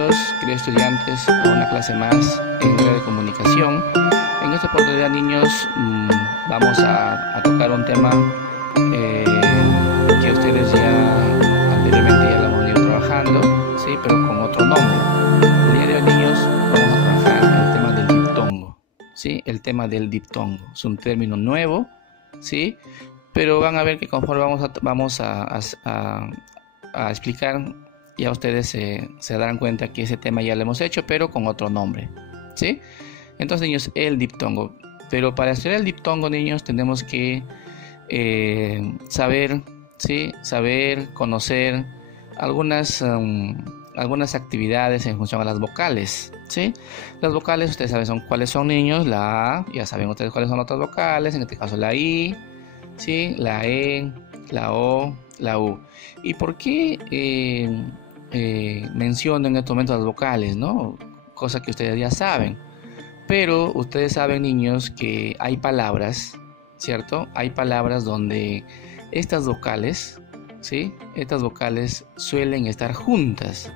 Bienvenidos, queridos estudiantes, a una clase más en área de comunicación. En esta oportunidad, niños, vamos a tocar un tema que ustedes ya anteriormente ya lo han venido trabajando, ¿sí? Pero con otro nombre. El día de hoy, niños, vamos a trabajar el tema del diptongo, ¿sí? El tema del diptongo es un término nuevo, ¿sí? Pero van a ver que conforme vamos a explicar, ya ustedes se darán cuenta que ese tema ya lo hemos hecho, pero con otro nombre, ¿sí? Entonces, niños, el diptongo. Pero para estudiar el diptongo, niños, tenemos que saber, ¿sí? Saber, conocer algunas actividades en función a las vocales, ¿sí? Las vocales, ustedes saben cuáles son, niños. La A, ya saben ustedes cuáles son las otras vocales, en este caso la I, ¿sí? La E, la O, la U. ¿Y por qué menciono en estos momentos las vocales, ¿no? Cosa que ustedes ya saben. Pero ustedes saben, niños, que hay palabras, ¿cierto? Hay palabras donde estas vocales, ¿sí? Estas vocales suelen estar juntas,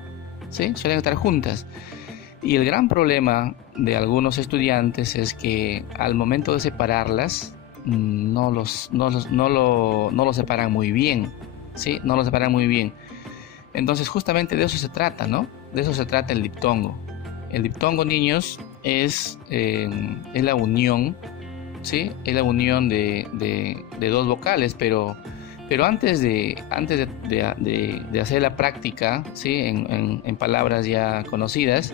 ¿sí? Suelen estar juntas. Y el gran problema de algunos estudiantes es que al momento de separarlas, no lo separan muy bien, ¿sí? No lo separan muy bien. Entonces justamente de eso se trata, ¿no? De eso se trata el diptongo. El diptongo, niños, es la unión, ¿sí? Es la unión de dos vocales, pero antes de hacer la práctica, ¿sí? En palabras ya conocidas,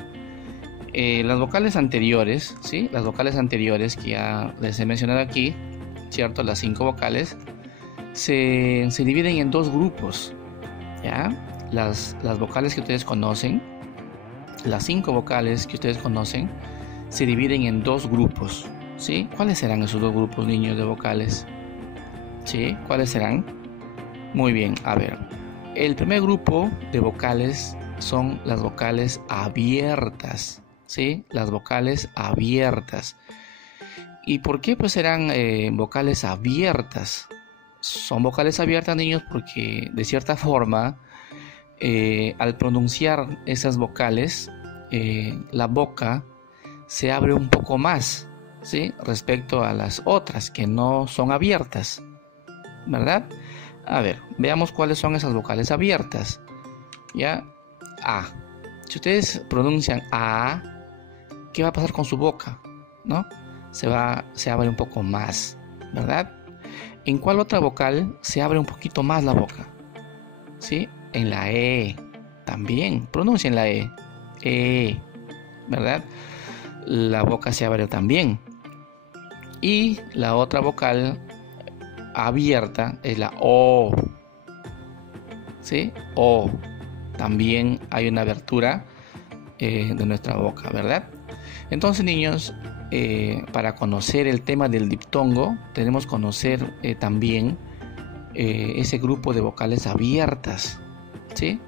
las vocales anteriores, ¿sí? Las vocales anteriores que ya les he mencionado aquí, ¿cierto? Las 5 vocales se dividen en dos grupos, ¿ya? Las vocales que ustedes conocen, las 5 vocales que ustedes conocen, se dividen en dos grupos, ¿sí? ¿Cuáles serán esos dos grupos, niños, de vocales? ¿Sí? ¿Cuáles serán? Muy bien, a ver. El primer grupo de vocales son las vocales abiertas, ¿sí? Las vocales abiertas. ¿Y por qué pues serán vocales abiertas? Son vocales abiertas, niños, porque de cierta forma al pronunciar esas vocales, la boca se abre un poco más, ¿sí? Respecto a las otras que no son abiertas, ¿verdad? A ver, veamos cuáles son esas vocales abiertas. ¿Ya? A. Si ustedes pronuncian A, ¿qué va a pasar con su boca? ¿No? Se abre un poco más, ¿verdad? ¿En cuál otra vocal se abre un poquito más la boca? ¿Sí? En la E. También pronuncien la E. E. ¿Verdad? La boca se abre también. Y la otra vocal abierta es la O. ¿Sí? O. También hay una abertura de nuestra boca, ¿verdad? Entonces, niños, para conocer el tema del diptongo, tenemos que conocer también ese grupo de vocales abiertas, ¿sí?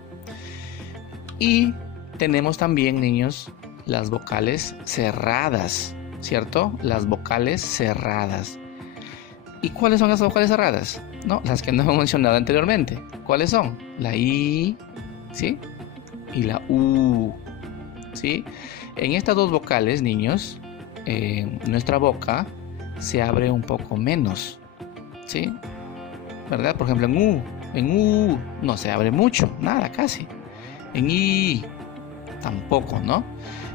Y tenemos también, niños, las vocales cerradas, ¿cierto? Las vocales cerradas. ¿Y cuáles son las vocales cerradas? ¿No? Las que no hemos mencionado anteriormente. ¿Cuáles son? La I, ¿sí? Y la U, ¿sí? En estas dos vocales, niños, nuestra boca se abre un poco menos, ¿sí? ¿Verdad? Por ejemplo, en U no se abre mucho, nada casi. En I tampoco, ¿no?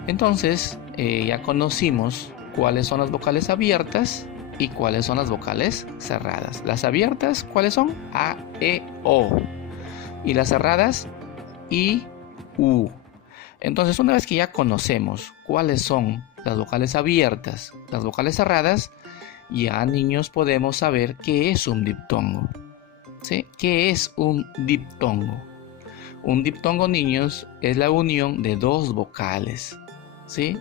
Entonces, ya conocimos cuáles son las vocales abiertas y cuáles son las vocales cerradas. Las abiertas, ¿cuáles son? A, E, O. Y las cerradas, I, U. Entonces, una vez que ya conocemos cuáles son las vocales abiertas, las vocales cerradas, ya, niños, podemos saber qué es un diptongo, ¿sí? ¿Qué es un diptongo? Un diptongo, niños, es la unión de dos vocales, ¿sí?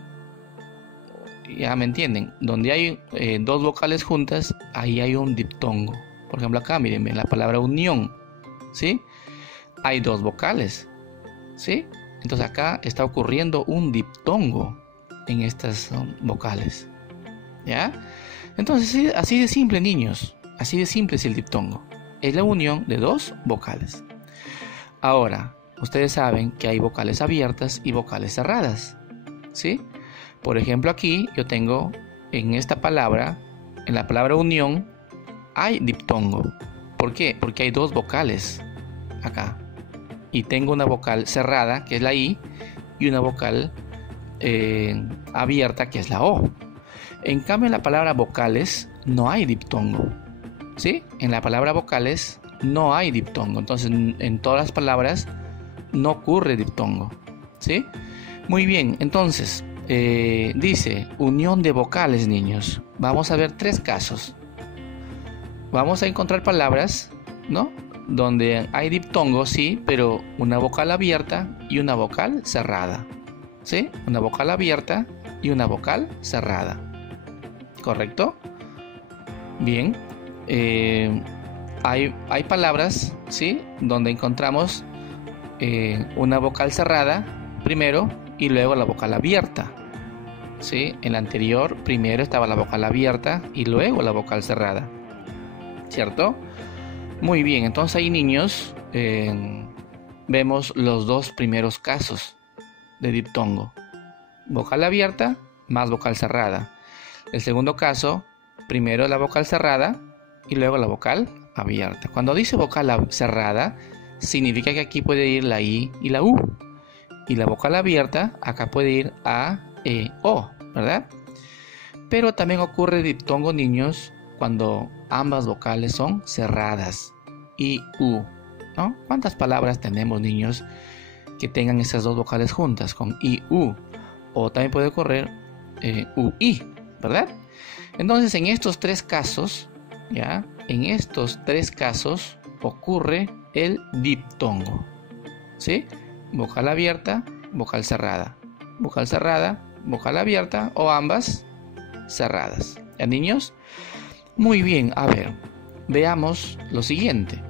Ya me entienden. Donde hay dos vocales juntas, ahí hay un diptongo. Por ejemplo, acá, miren, la palabra unión, ¿sí? Hay dos vocales, ¿sí? Entonces acá está ocurriendo un diptongo en estas vocales, ¿ya? Entonces, así de simple, niños. Así de simple es el diptongo. Es la unión de dos vocales. Ahora, ustedes saben que hay vocales abiertas y vocales cerradas, ¿sí? Por ejemplo, aquí yo tengo en esta palabra, en la palabra unión, hay diptongo. ¿Por qué? Porque hay dos vocales acá. Y tengo una vocal cerrada, que es la I, y una vocal abierta, que es la O. En cambio, en la palabra vocales no hay diptongo, ¿sí? En la palabra vocales no hay diptongo. Entonces, en todas las palabras no ocurre diptongo, ¿sí? Muy bien, entonces, dice unión de vocales, niños. Vamos a ver 3 casos. Vamos a encontrar palabras, ¿no?, donde hay diptongo, sí, pero una vocal abierta y una vocal cerrada, ¿sí? Una vocal abierta y una vocal cerrada. ¿Correcto? Bien. Hay palabras, ¿sí?, donde encontramos una vocal cerrada primero y luego la vocal abierta, ¿sí? En la anterior primero estaba la vocal abierta y luego la vocal cerrada, ¿cierto? Muy bien, entonces ahí, niños, vemos los 2 primeros casos de diptongo. Vocal abierta más vocal cerrada. El segundo caso, primero la vocal cerrada y luego la vocal abierta. Cuando dice vocal cerrada, significa que aquí puede ir la I y la U. Y la vocal abierta, acá puede ir A, E, O, ¿verdad? Pero también ocurre diptongo, niños, cuando ambas vocales son cerradas, I, U, ¿no? ¿Cuántas palabras tenemos, niños, que tengan esas 2 vocales juntas con I, U? O también puede ocurrir U, I, ¿verdad? Entonces, en estos 3 casos, ¿ya? En estos 3 casos ocurre el diptongo, ¿sí? Vocal abierta, vocal cerrada. Vocal cerrada, vocal abierta o ambas cerradas. ¿Ya, niños? Muy bien, a ver, veamos lo siguiente.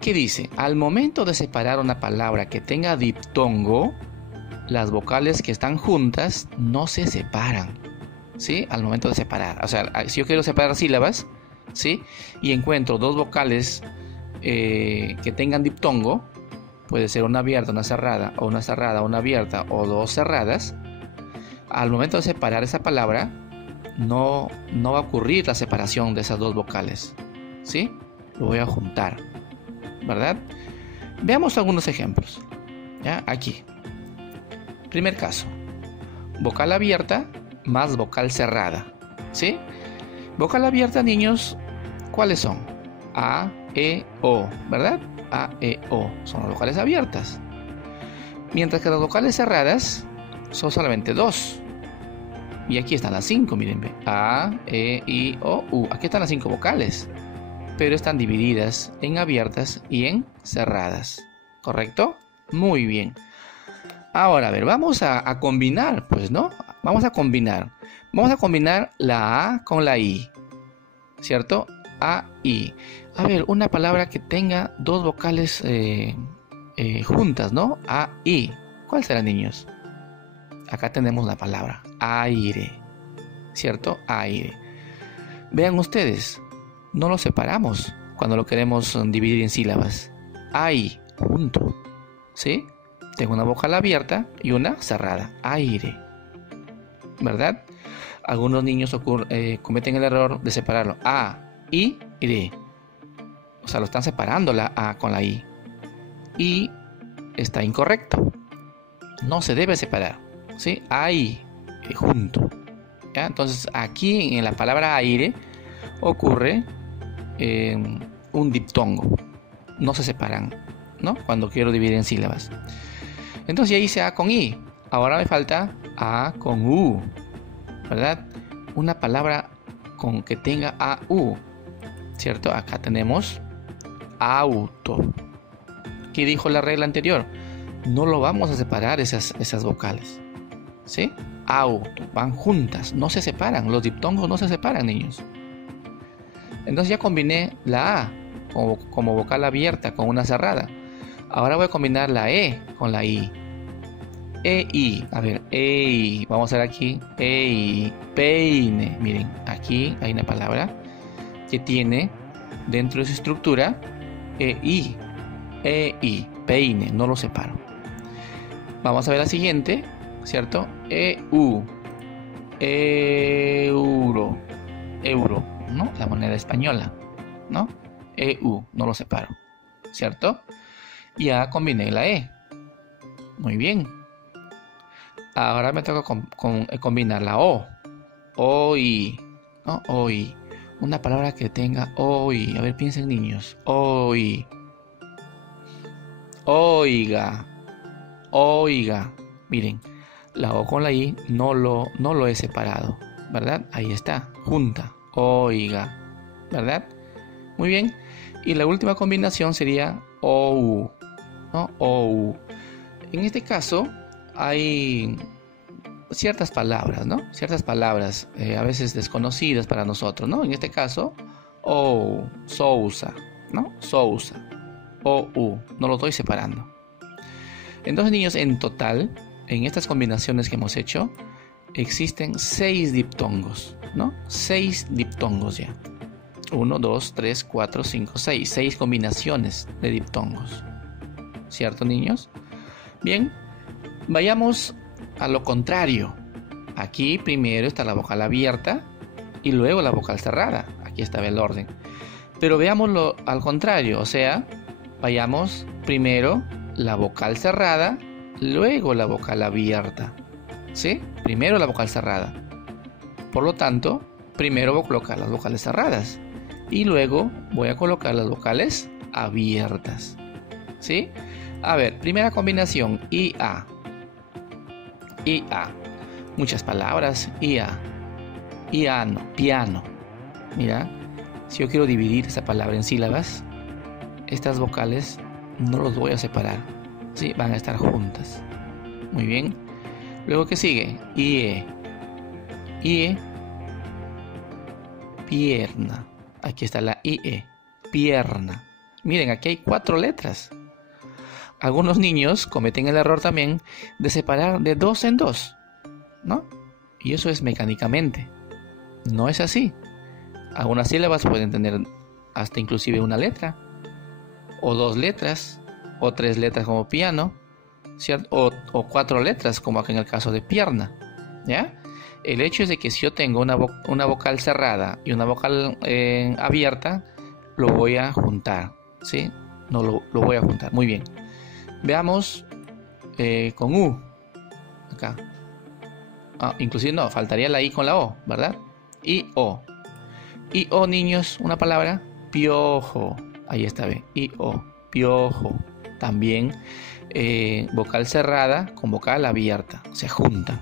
¿Qué dice? Al momento de separar una palabra que tenga diptongo, las vocales que están juntas no se separan, ¿sí? Al momento de separar. O sea, si yo quiero separar sílabas, ¿sí?, y encuentro 2 vocales que tengan diptongo, puede ser una abierta, una cerrada, una abierta o 2 cerradas. Al momento de separar esa palabra, no va a ocurrir la separación de esas 2 vocales, ¿sí? Lo voy a juntar, ¿verdad? Veamos algunos ejemplos, ¿ya? Aquí. Primer caso. Vocal abierta más vocal cerrada, ¿sí? Vocal abierta, niños, ¿cuáles son? A, E, O, ¿verdad? A, E, O son las vocales abiertas. Mientras que las vocales cerradas son solamente 2. Y aquí están las 5, miren. A, E, I, O, U. Aquí están las 5 vocales. Pero están divididas en abiertas y en cerradas. ¿Correcto? Muy bien. Ahora, a ver, vamos a combinar, pues, ¿no? Vamos a combinar. Vamos a combinar la A con la I, ¿cierto? A, I. A ver, una palabra que tenga 2 vocales juntas, ¿no? A, I. ¿Cuál será, niños? Acá tenemos la palabra aire, ¿cierto? Aire. Vean ustedes, no lo separamos cuando lo queremos dividir en sílabas. Ai, junto, ¿sí? Tengo una vocal abierta y una cerrada. Aire, ¿verdad? Algunos niños cometen el error de separarlo. A, I, re. O sea, lo están separando la A con la I. Y está incorrecto. No se debe separar, ¿sí? Aire, junto. ¿Ya? Entonces, aquí en la palabra aire ocurre un diptongo. No se separan, ¿no? Cuando quiero dividir en sílabas. Entonces ya hice A con I. Ahora me falta A con U, ¿verdad? Una palabra con que tenga AU, ¿cierto? Acá tenemos auto. ¿Qué dijo la regla anterior? No lo vamos a separar esas vocales, ¿sí? Auto, van juntas, no se separan. Los diptongos no se separan, niños. Entonces ya combiné la A como vocal abierta con una cerrada. Ahora voy a combinar la E con la I. E-I, a ver, E-I, vamos a ver aquí, E-I, peine. Miren, aquí hay una palabra que tiene dentro de su estructura E-I, peine, no lo separo. Vamos a ver la siguiente, ¿cierto? EU. Euro. Euro, ¿no? La moneda española, ¿no? EU, no lo separo, ¿cierto? Ya combiné la E. Muy bien. Ahora me toca combinar la O. OI, ¿no? OI. Una palabra que tenga OI. A ver, piensen niños. OI. Oiga. Oiga. Miren, la O con la I no lo he separado, ¿verdad? Ahí está, junta. Oiga, ¿verdad? Muy bien. Y la última combinación sería OU, ¿no? OU. En este caso hay ciertas palabras, ¿no? Ciertas palabras a veces desconocidas para nosotros, ¿no? En este caso, OU, Sousa, ¿no? Sousa. OU, no lo estoy separando. Entonces, niños, en total, en estas combinaciones que hemos hecho, existen 6 diptongos, ¿no? 6 diptongos ya. 1, 2, 3, 4, 5, 6. 6 combinaciones de diptongos. ¿Cierto, niños? Bien, vayamos a lo contrario. Aquí primero está la vocal abierta y luego la vocal cerrada. Aquí está el orden. Pero veámoslo al contrario, o sea, vayamos primero la vocal cerrada, luego la vocal abierta. ¿Sí? Primero la vocal cerrada. Por lo tanto, primero voy a colocar las vocales cerradas y luego voy a colocar las vocales abiertas. ¿Sí? A ver, primera combinación, IA. IA. Muchas palabras, IA. Piano, piano. Mira, si yo quiero dividir esa palabra en sílabas, estas vocales no los voy a separar. ¿Sí? Van a estar juntas. Muy bien. Luego, ¿qué sigue? IE. IE. Pierna. Aquí está la IE. Pierna. Miren, aquí hay 4 letras. Algunos niños cometen el error también de separar de 2 en 2, ¿no? Y eso es mecánicamente. No es así. Algunas sílabas pueden tener hasta inclusive una letra, o 2 letras, o 3 letras como piano, ¿cierto? O 4 letras como aquí en el caso de pierna, ¿ya? El hecho es de que si yo tengo una vocal cerrada y una vocal abierta, lo voy a juntar, ¿sí? No lo voy a juntar. Muy bien. Veamos con U. Acá. Inclusive no, faltaría la I con la O, ¿verdad? I-O. I-O, niños, una palabra. Piojo. Ahí está, ve. I-O. Piojo. También vocal cerrada con vocal abierta. Se juntan.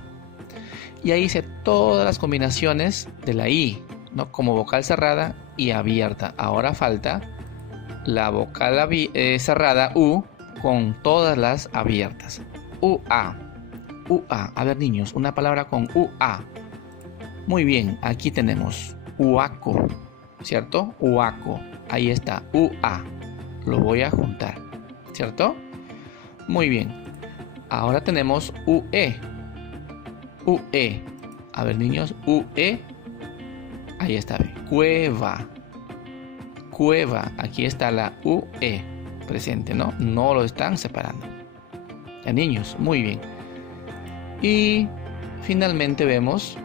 Y ahí hice todas las combinaciones de la I, ¿no? Como vocal cerrada y abierta. Ahora falta la vocal cerrada U con todas las abiertas. UA. UA. A ver, niños, una palabra con UA. Muy bien, aquí tenemos Uaco, ¿cierto? Uaco. Ahí está, UA. Lo voy a juntar, ¿cierto? Muy bien. Ahora tenemos UE. UE. A ver, niños, UE. Ahí está, cueva. Cueva. Aquí está la UE presente, ¿no? No lo están separando. Ya, niños, muy bien. Y finalmente vemos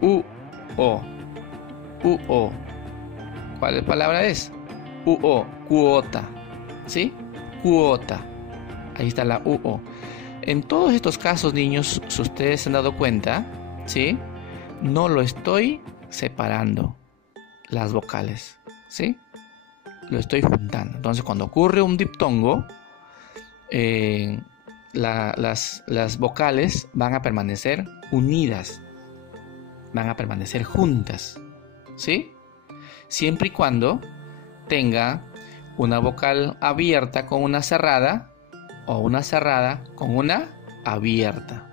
UO. UO. ¿Cuál palabra es? UO. Cuota. ¿Sí? Cuota. Ahí está la UO. En todos estos casos, niños, si ustedes se han dado cuenta, ¿sí? No lo estoy separando las vocales, ¿sí? Lo estoy juntando. Entonces, cuando ocurre un diptongo, las vocales van a permanecer unidas, van a permanecer juntas, ¿sí? Siempre y cuando tenga una vocal abierta con una cerrada o una cerrada con una abierta.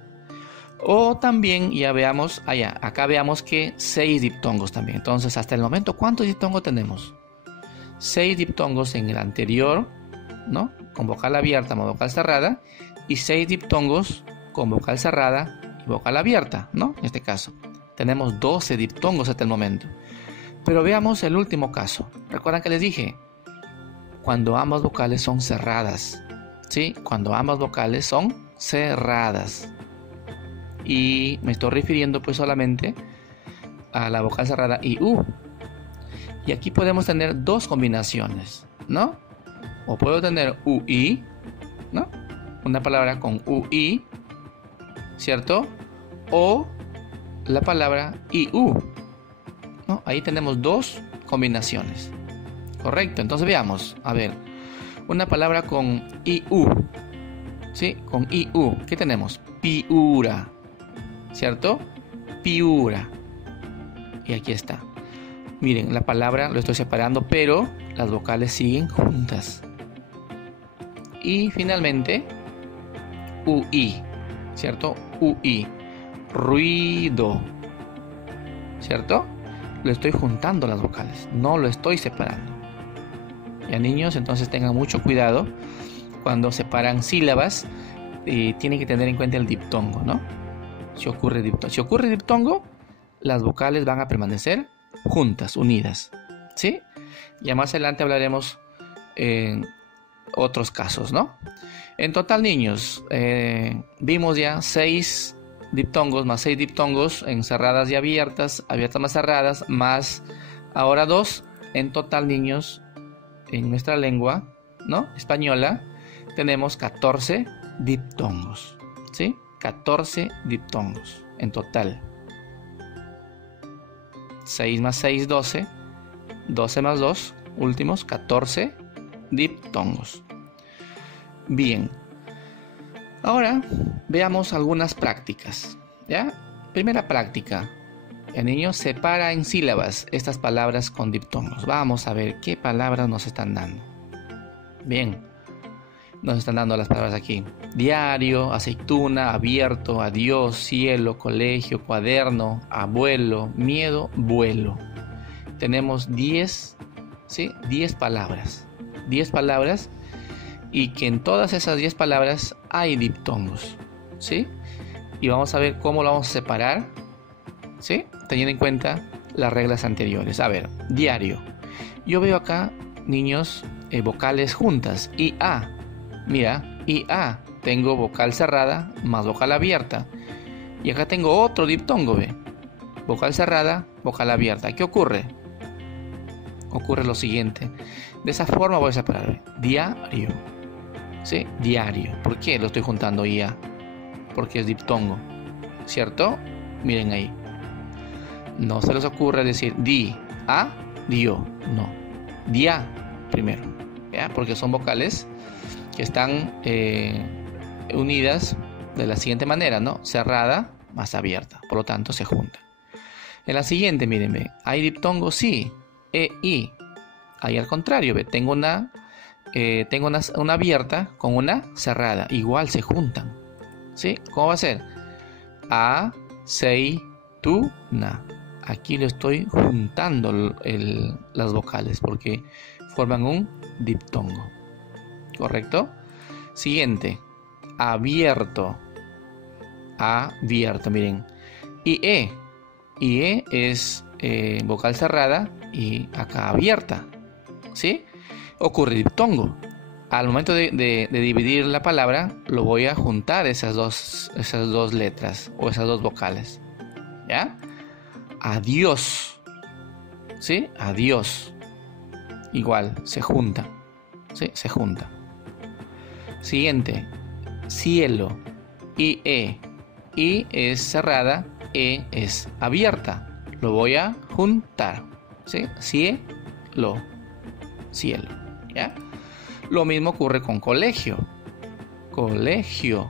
O también ya veamos, acá veamos que 6 diptongos también. Entonces, hasta el momento, ¿cuántos diptongos tenemos? 6 diptongos en el anterior, ¿no? Con vocal abierta o vocal cerrada. Y 6 diptongos con vocal cerrada y vocal abierta, ¿no? En este caso. Tenemos 12 diptongos hasta el momento. Pero veamos el último caso. ¿Recuerdan que les dije? Cuando ambas vocales son cerradas. ¿Sí? Cuando ambas vocales son cerradas. Y me estoy refiriendo pues solamente a la vocal cerrada IU. Y aquí podemos tener dos combinaciones, ¿no? O puedo tener UI, ¿no? Una palabra con UI, ¿cierto? O la palabra IU, ¿no? Ahí tenemos dos combinaciones. Correcto, entonces veamos. A ver, una palabra con IU, ¿sí? Con IU, ¿qué tenemos? Piura, ¿cierto? Piura. Y aquí está. Miren, la palabra lo estoy separando, pero las vocales siguen juntas. Y finalmente, UI, ¿cierto? UI, ruido, ¿cierto? Lo estoy juntando las vocales, no lo estoy separando. Ya, niños, entonces tengan mucho cuidado cuando separan sílabas. Tienen que tener en cuenta el diptongo, ¿no? Si ocurre diptongo, las vocales van a permanecer juntas, unidas, ¿sí? Ya más adelante hablaremos en otros casos, ¿no? En total, niños, vimos ya 6 diptongos más 6 diptongos en cerradas y abiertas, abiertas más cerradas, más ahora 2. En total, niños, en nuestra lengua, ¿no? Española, tenemos 14 diptongos, ¿sí? 14 diptongos en total. 6 más 6, 12. 12 más 2, últimos 14 diptongos. Bien. Ahora veamos algunas prácticas, ¿ya? Primera práctica. El niño separa en sílabas estas palabras con diptongos. Vamos a ver qué palabras nos están dando. Bien. Nos están dando las palabras aquí. Diario, aceituna, abierto, adiós, cielo, colegio, cuaderno, abuelo, miedo, vuelo. Tenemos 10, ¿sí? 10 palabras. 10 palabras y que en todas esas 10 palabras hay diptongos, ¿sí? Y vamos a ver cómo lo vamos a separar, ¿sí? Teniendo en cuenta las reglas anteriores. A ver, diario. Yo veo acá, niños, vocales juntas. IA. Mira, IA, tengo vocal cerrada más vocal abierta. Y acá tengo otro diptongo, ¿ve? Vocal cerrada, vocal abierta. ¿Qué ocurre? Ocurre lo siguiente. De esa forma voy a separar, ¿ve? Diario. ¿Sí? Diario. ¿Por qué lo estoy juntando IA? Porque es diptongo, ¿cierto? Miren ahí. No se les ocurre decir dio. No. Dia primero, ¿ya? Porque son vocales que están unidas de la siguiente manera, ¿no? Cerrada más abierta, por lo tanto se juntan. En la siguiente, mírenme, ¿hay diptongo? Sí, I. Ahí al contrario, ¿ve? Tengo una abierta con una cerrada, igual se juntan, ¿sí? ¿Cómo va a ser? Aceituna. Aquí lo estoy juntando las vocales porque forman un diptongo. ¿Correcto? Siguiente. Abierto. Abierto, miren. IE. IE es vocal cerrada y acá abierta, ¿sí? Ocurre diptongo. Al momento de dividir la palabra, lo voy a juntar esas dos letras o esas dos vocales, ¿ya? Adiós, ¿sí? Adiós. Igual, se junta, ¿sí? Se junta. Siguiente, cielo, IE. I es cerrada, E es abierta. Lo voy a juntar, ¿sí? Cielo, cielo, ¿ya? Lo mismo ocurre con colegio. Colegio.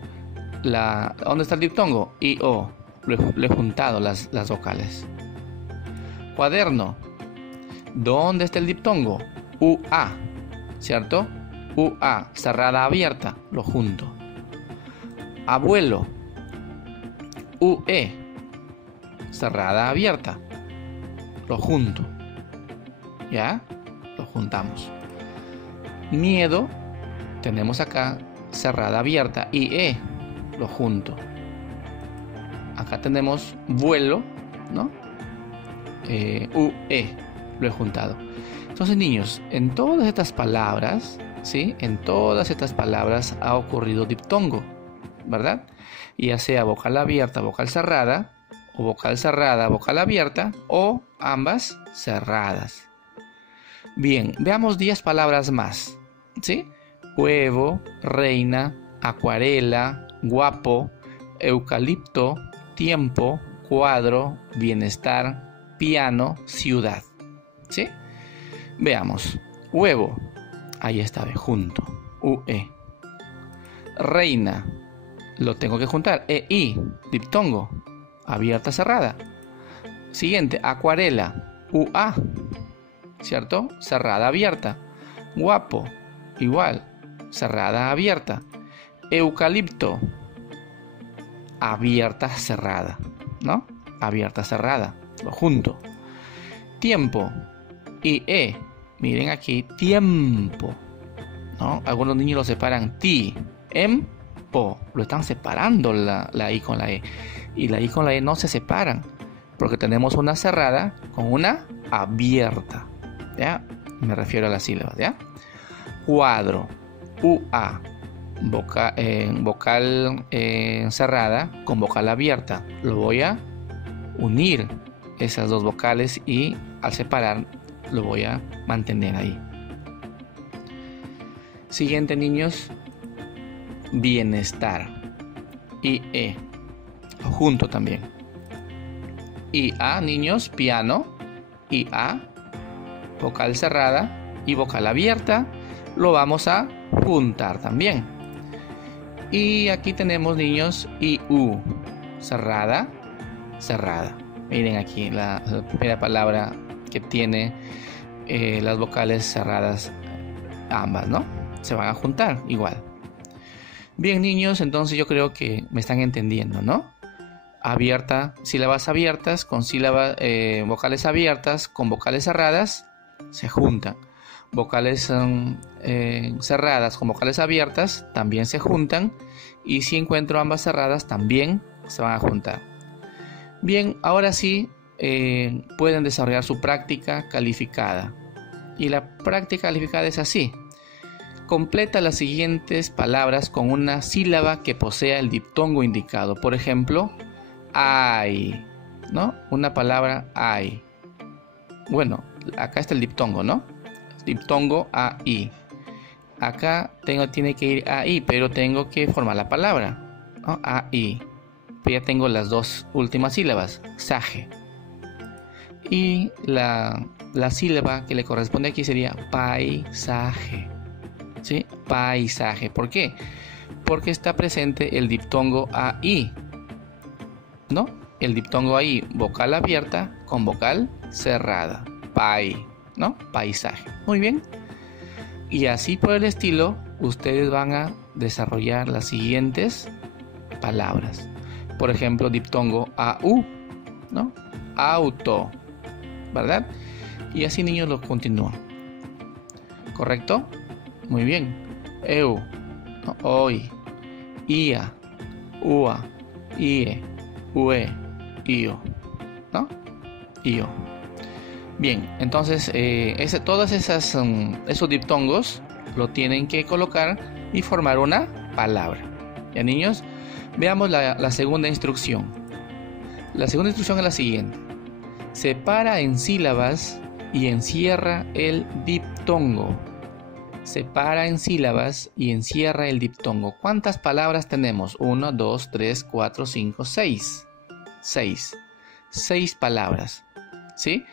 ¿Dónde está el diptongo? IO. Le he juntado las vocales. Cuaderno. ¿Dónde está el diptongo? UA, ¿cierto? UA, cerrada, abierta, lo junto. Abuelo. UE, cerrada, abierta, lo junto. ¿Ya? Lo juntamos. Miedo, tenemos acá cerrada, abierta, IE, lo junto. Acá tenemos vuelo, ¿no? UE, lo he juntado. Entonces, niños, en todas estas palabras, ¿sí? En todas estas palabras ha ocurrido diptongo. ¿verdad? Ya sea vocal abierta, vocal cerrada, o vocal cerrada, vocal abierta, o ambas cerradas. Bien, veamos 10 palabras más, ¿sí? Huevo, reina, acuarela, guapo, eucalipto, tiempo, cuadro, bienestar, piano, ciudad, ¿sí? Veamos. Huevo, ahí está, junto, UE. Reina, lo tengo que juntar, EI, diptongo, abierta, cerrada. Siguiente, acuarela, UA, ¿cierto? Cerrada, abierta. Guapo, igual, cerrada, abierta. Eucalipto, abierta, cerrada, ¿no? Abierta, cerrada, lo junto. Tiempo, IE, miren aquí, tiempo, ¿no? Algunos niños lo separan po, lo están separando la I con la E. Y la I con la E no se separan, porque tenemos una cerrada con una abierta, ¿ya? Me refiero a las sílabas, ¿ya? Cuadro, UA, vocal cerrada con vocal abierta. Lo voy a unir esas dos vocales y al separar lo voy a mantener ahí. Siguiente, niños, bienestar, IE, junto también. IA, niños, piano, IA, vocal cerrada y vocal abierta, lo vamos a juntar también. Y aquí tenemos, niños, IU, cerrada, cerrada. Miren aquí la primera palabra que tiene las vocales cerradas, ambas, ¿no? Se van a juntar igual. Bien, niños, entonces yo creo que me están entendiendo, ¿no? Abierta, sílabas abiertas con sílabas, vocales abiertas con vocales cerradas se juntan. Vocales cerradas con vocales abiertas también se juntan. Y si encuentro ambas cerradas también se van a juntar. Bien, ahora sí pueden desarrollar su práctica calificada. Y la práctica calificada es así. Completa las siguientes palabras con una sílaba que posea el diptongo indicado. Por ejemplo, ay, ¿no? Una palabra ay. Bueno, acá está el diptongo, ¿no? Diptongo AI. Acá tiene que ir AI, pero tengo que formar la palabra, ¿no? AI. Pues ya tengo las dos últimas sílabas, saje. Y la sílaba que le corresponde aquí sería paisaje. ¿Sí? Paisaje. ¿Por qué? Porque está presente el diptongo AI, ¿no? El diptongo AI, vocal abierta con vocal cerrada. Pai, ¿no? Paisaje. Muy bien. Y así por el estilo, ustedes van a desarrollar las siguientes palabras. Por ejemplo, diptongo AU, ¿no? Auto, ¿verdad? Y así, niños, lo continúan. ¿Correcto? Muy bien. Eu, ¿no? Hoy, ia, ua, ie, ue, io, ¿no? Io. Bien, entonces todos esos diptongos lo tienen que colocar y formar una palabra. ¿Ya, niños? Veamos la segunda instrucción. La segunda instrucción es la siguiente. Separa en sílabas y encierra el diptongo. Separa en sílabas y encierra el diptongo. ¿Cuántas palabras tenemos? 1, 2, 3, 4, 5, 6. 6 palabras. ¿Sí?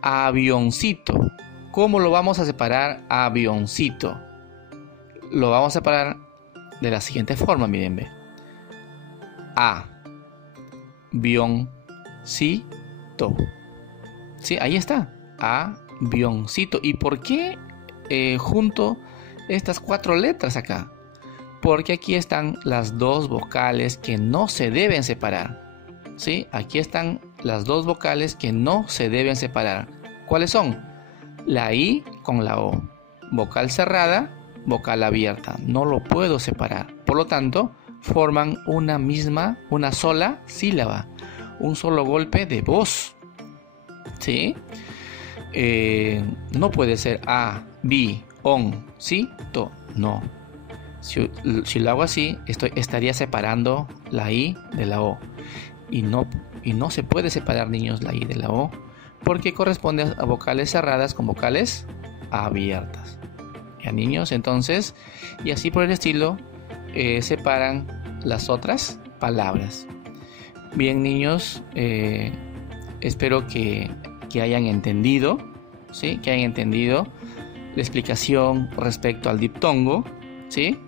Avioncito. ¿Cómo lo vamos a separar? Avioncito. Lo vamos a separar de la siguiente forma, miren, ve. A. Avioncito. Sí, ahí está. Avioncito. ¿Y por qué junto estas 4 letras acá? Porque aquí están las dos vocales que no se deben separar. ¿Sí? Aquí están las dos vocales que no se deben separar. ¿Cuáles son? La I con la O. Vocal cerrada, vocal abierta. No lo puedo separar. Por lo tanto, forman una sola sílaba. Un solo golpe de voz. ¿Sí? No puede ser a, bi, on, si, to. No. Si lo hago así, estaría separando la I de la O. Y no se puede separar, niños, la I de la O, porque corresponde a vocales cerradas con vocales abiertas. Ya, niños, entonces, y así por el estilo, separan las otras palabras. Bien, niños, espero que hayan entendido, ¿sí? Que hayan entendido la explicación respecto al diptongo, ¿sí?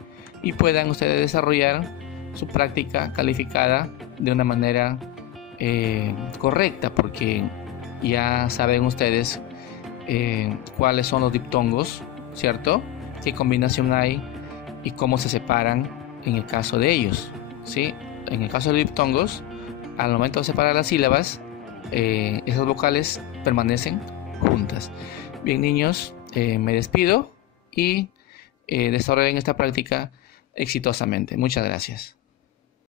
Y puedan ustedes desarrollar su práctica calificada de una manera correcta, porque ya saben ustedes cuáles son los diptongos, ¿cierto? Qué combinación hay y cómo se separan en el caso de ellos, ¿sí? En el caso de los diptongos, al momento de separar las sílabas, esas vocales permanecen juntas. Bien, niños, me despido y desarrollen esta práctica exitosamente. Muchas gracias.